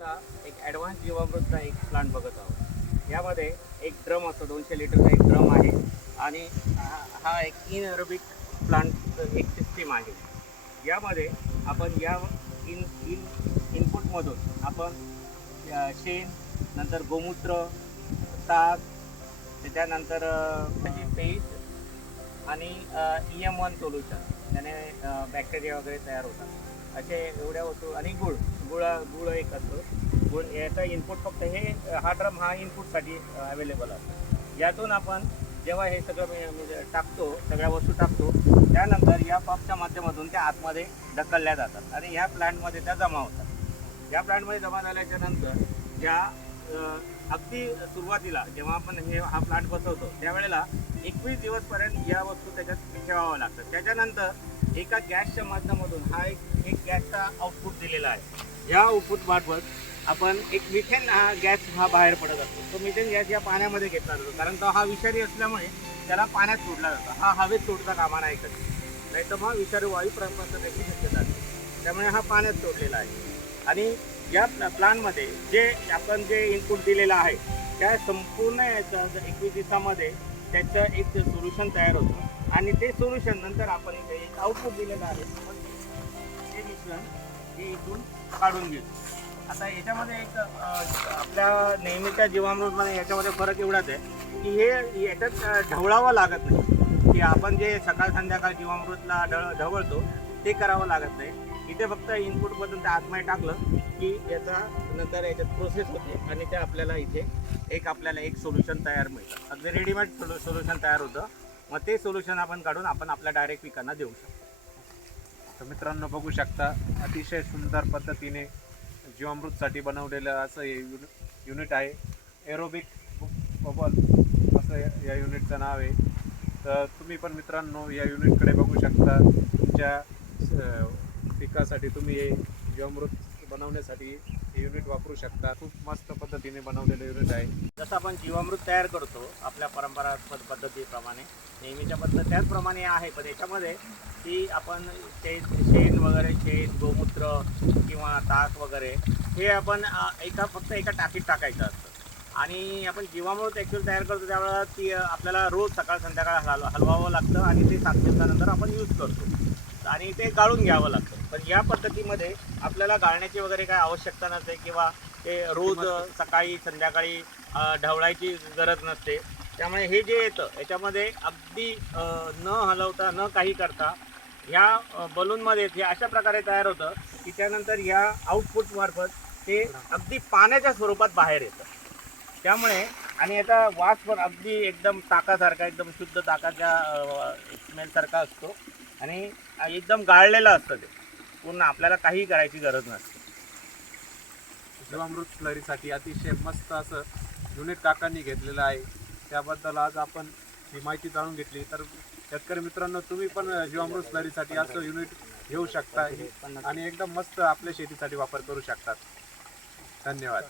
आता एक ॲडव्हान्स जीवामृतचा एक प्लांट बघत आहोत. यामध्ये एक ड्रम असतो दोनशे लिटरचा एक ड्रम आहे आणि हा- एक इनअरबिक प्लांट एक सिस्टीम आहे. यामध्ये आपण या इन इन इनपुटमधून आपण शेण नंतर गोमूत्र ताक त्याच्यानंतर त्याची म्हणजे पेस्ट आणि ई एम वन सोल्युशन त्याने बॅक्टेरिया वगैरे तयार होतात. असे एवढ्या वस्तू आणि गुळ गुळ गुळ एक असतो. गुळ याचा इनपुट फक्त हे हा ड्रम हा इनपुटसाठी अवेलेबल असतो यातून आपण जेव्हा हे सगळं म्हणजे टाकतो सगळ्या वस्तू टाकतो त्यानंतर या पंपच्या माध्यमातून त्या आतमध्ये ढकलल्या जातात आणि ह्या प्लांटमध्ये त्या जमा होतात. या प्लांटमध्ये जमा झाल्याच्यानंतर ज्या अगदी सुरुवातीला जेव्हा आपण हे हा प्लांट बसवतो त्यावेळेला एकवीस दिवसपर्यंत या वस्तू त्याच्यात ठेवाव्या लागतात. त्याच्यानंतर एका गॅसच्या माध्यमातून हा एक एक गॅसचा आउटपुट दिलेला आहे. या आउटपुट मार्फत आपण एक मिथेन हा गॅस हा बाहेर पडत असतो. तो मिथेन गॅस या पाण्यामध्ये घेतला जातो. कारण तो हा विषारी असल्यामुळे त्याला पाण्यात सोडला जातो. हा हवेत सोडता कामा नाही कधी नाही तर मग विषारी वायू पसरण्याची शक्यता आहे त्यामुळे हा पाण्यात सोडलेला आहे. आणि या प्लानमध्ये जे आपण जे इनपुट दिलेलं आहे त्या संपूर्ण याच्या एकवीस दिवसामध्ये त्याचं एक सोल्युशन तयार होतं. आणि ते सोल्युशन नंतर आपण इथे एक आउटपुट दिलेलं आहे. आपण हे मिश्रण हे इथून काढून घेतो. आता याच्यामध्ये एक आपल्या नेहमीच्या जीवामृतमध्ये याच्यामध्ये फरक एवढाच आहे की हे याच्यात ढवळावं लागत नाही. की आपण जे सकाळ संध्याकाळ जीवामृतला ढळ ढवळतो ते करावं लागत नाही. इथे फक्त इनपुटमधून त्या आतमध्ये टाकलं की याचा नंतर याच्यात प्रोसेस होते आणि ते आपल्याला इथे एक आपल्याला एक सोल्युशन तयार मिळतं. अगदी रेडीमेड सोल्यू सोल्युशन तयार होतं. मग ते सोल्युशन आपण काढून आपण आपल्या डायरेक्ट पिकांना देऊ शकतो. तर मित्रांनो बघू शकता अतिशय सुंदर पद्धतीने जीवामृतसाठी बनवलेलं असं हे युनि युनिट आहे. एरोबिक बबल असं या- युनिटचं नाव आहे. तर तुम्ही पण मित्रांनो या युनिटकडे बघू शकता. तुमच्या पिकासाठी तुम्ही हे जीवामृत बनवण्यासाठी हे युनिट वापरू शकता. खूप मस्त पद्धतीने बनवलेलं युनिट आहे. जसं आपण जीवामृत तयार करतो आपल्या परंपरागत पद्धतीप्रमाणे नेहमीच्या पद्धत त्याचप्रमाणे आहे पण याच्यामध्ये की आपण ते शेण वगैरे शेण गोमूत्र किंवा ताक वगैरे हे आपण एका फक्त एका टाकीत टाकायचं असतं. आणि आपण जीवामृत ॲक्च्युअली तयार करतो त्यावेळेला ती आपल्याला रोज सकाळ संध्याकाळ हल हलवावं लागतं आणि ते सात दिवसानंतर आपण यूज करतो. आणि ते गाळून घ्यावं लागतं. पण या पद्धतीमध्ये आपल्याला गाळण्याची वगैरे काय आवश्यकता नसते किंवा ते रोज सकाळी संध्याकाळी ढवळायची गरज नसते. त्यामुळे हे जे येतं याच्यामध्ये अगदी न हलवता न काही करता ह्या बलूनमध्ये हे अशा प्रकारे तयार होतं की त्यानंतर ह्या आउटपुट मार्फत ते अगदी पाण्याच्या स्वरूपात बाहेर येतं. त्यामुळे आणि याचा वास पण अगदी एकदम ताकासारखा एकदम शुद्ध ताकाच्या स्मेलसारखा असतो. आणि एकदम गाळलेलं असतं ते. पूर्ण आपल्याला काही करायची गरज नसते. जीवामृत स्लरीसाठी अतिशय मस्त असं युनिट काकांनी घेतलेलं आहे. त्याबद्दल आज आपण ही माहिती जाणून घेतली. तर शेतकरी मित्रांनो तुम्ही पण जीवामृत स्लरीसाठी असं युनिट घेऊ शकता. आणि एकदम मस्त आपल्या शेतीसाठी वापर करू शकतात धन्यवाद.